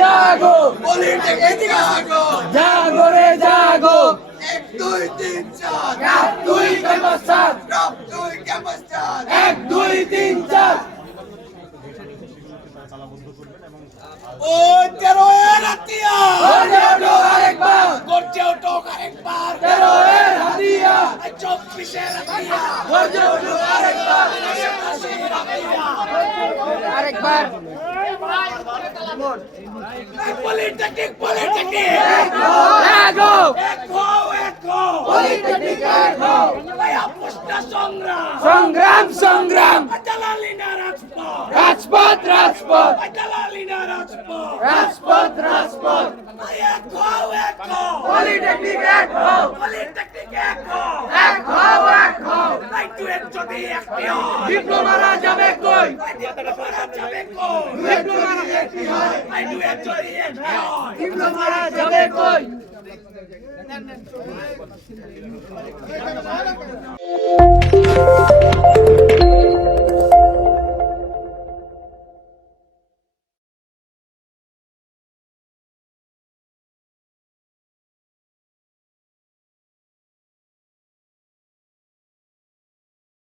জাগো জাগো জাগো রে জাগো এক দুই তিন চার এক দুই ক্যাম্পাস চার রব দুই ক্যাম্পাস চার এক দুই তিন চার ও তেরো এর হাতিয়া আরেকবার গর্জে ওঠো আরেকবার তেরো এর হাতিয়া চব্বিশের হাতিয়া ওঠো আরেকবার আরেকবার পলিটেকনিক পলিটেকনিক জাগো এক হও এক হও পলিটেকনিক জাগো ভাইয়া পুষ্টা সংগ্রাম সংগ্রাম সংগ্রাম জালালিনা রাজপথ রাজপথ রাজপথ জালালিনা রাজপথ রাজপথ রাজপথ এক হও এক হও পলিটেকনিক এক হও যদি একটি হয় ডিপ্লোমারা যাবে কই ডিপ্লোমারা যাবে কই? ডিপ্লোমারা একটি হয় তাই তুই এক যদি একটি হয় ডিপ্লোমারা যাবে কই?